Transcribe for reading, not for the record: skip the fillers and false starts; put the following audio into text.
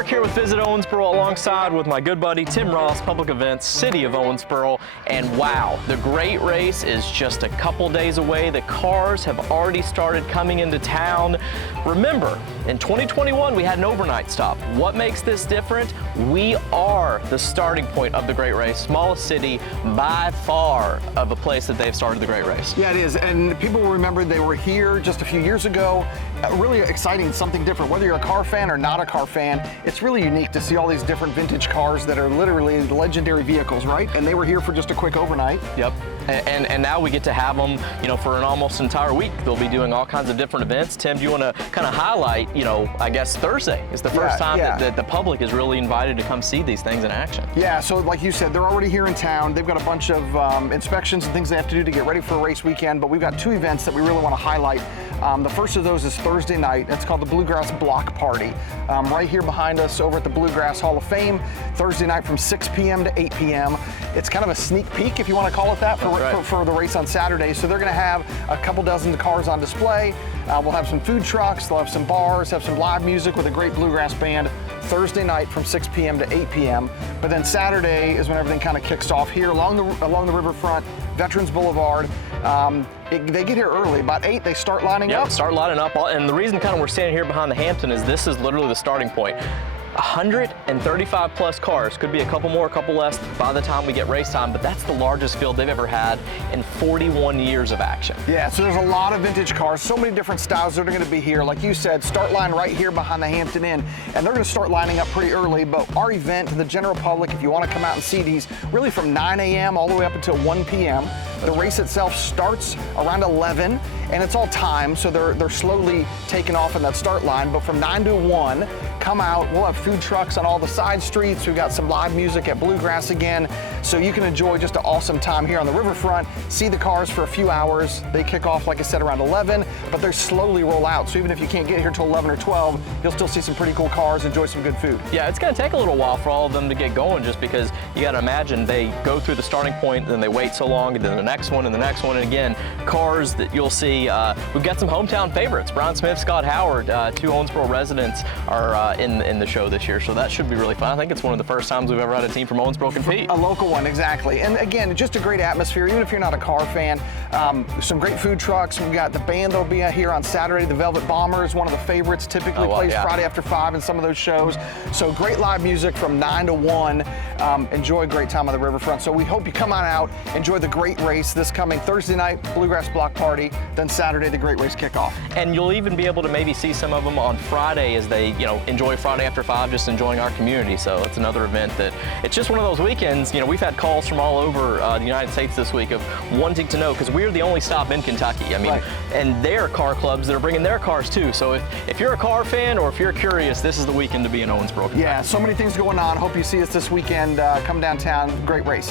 Kirk here with Visit Owensboro alongside with my good buddy Tim Ross, Public Events, City of Owensboro. And wow, the great race is just a couple days away. The cars have already started coming into town. Remember, in 2021, we had an overnight stop. What makes this different? We are the starting point of the great race. Smallest city by far of a place that they've started the great race. Yeah, it is. And people will remember they were here just a few years ago. Really exciting, something different. Whether you're a car fan or not a car fan, it's really unique to see all these different vintage cars that are literally legendary vehicles, right? And they were here for just a quick overnight. Yep. And now we get to have them, for an almost entire week. They'll be doing all kinds of different events. Tim, do you want to kind of highlight, I guess Thursday is the first time that the public is really invited to come see these things in action. Yeah, so like you said, they're already here in town. They've got a bunch of inspections and things they have to do to get ready for a race weekend, but we've got two events that we really want to highlight. The first of those is Thursday night. It's called the Bluegrass Block Party. Right here behind us over at the Bluegrass Hall of Fame, Thursday night from 6 p.m. to 8 p.m. It's kind of a sneak peek, if you want to call it that, for the race on Saturday. So they're going to have a couple dozen cars on display. We'll have some food trucks, they'll have some bars, have some live music with a great bluegrass band Thursday night from 6 p.m. to 8 p.m. But then Saturday is when everything kind of kicks off here along the riverfront, Veterans Blvd. They get here early, about 8, they start lining up. Start lining up, and the reason kind of we're standing here behind the Hampton is this is literally the starting point. 135 plus cars, could be a couple more, a couple less by the time we get race time, but that's the largest field they've ever had in 41 years of action. Yeah, so there's a lot of vintage cars, so many different styles that are going to be here. Like you said, start line right here behind the Hampton Inn, and they're going to start lining up pretty early, but our event to the general public, if you want to come out and see these, really from 9 a.m. all the way up until 1 p.m. The race itself starts around 11, and it's all timed, so they're slowly taking off in that start line, but from 9 to 1, come out. We'll have food trucks on all the side streets. We've got some live music at Bluegrass again, so you can enjoy just an awesome time here on the riverfront, see the cars for a few hours. They kick off, like I said, around 11, but they slowly roll out, so even if you can't get here till 11 or 12, you'll still see some pretty cool cars, enjoy some good food. Yeah, it's going to take a little while for all of them to get going, just because you got to imagine they go through the starting point, then they wait so long, and then the next one, and the next one, and again, cars that you'll see. We've got some hometown favorites. Brian Smith, Scott Howard, two Owensboro residents are in the show this year, so that should be really fun. I think it's one of the first times we've ever had a team from Owensboro compete. A local one, exactly. And again, just a great atmosphere, even if you're not a car fan. Some great food trucks. We've got the band that'll be here on Saturday, the Velvet Bombers, one of the favorites, typically plays Friday after 5 in some of those shows. So great live music from 9 to 1. Enjoy a great time on the riverfront. So we hope you come on out, enjoy the great race this coming Thursday night, Bluegrass Block Party, then Saturday, the great race kickoff. And you'll even be able to maybe see some of them on Friday as they, enjoy Friday after 5, just enjoying our community. So it's another event that, it's just one of those weekends, we've had calls from all over the United States this week of wanting to know, because we're the only stop in Kentucky. And their car clubs, they're bringing their cars too. So if you're a car fan or if you're curious, this is the weekend to be in Owensboro, Kentucky. Yeah, so many things going on. Hope you see us this weekend. Come downtown, great race.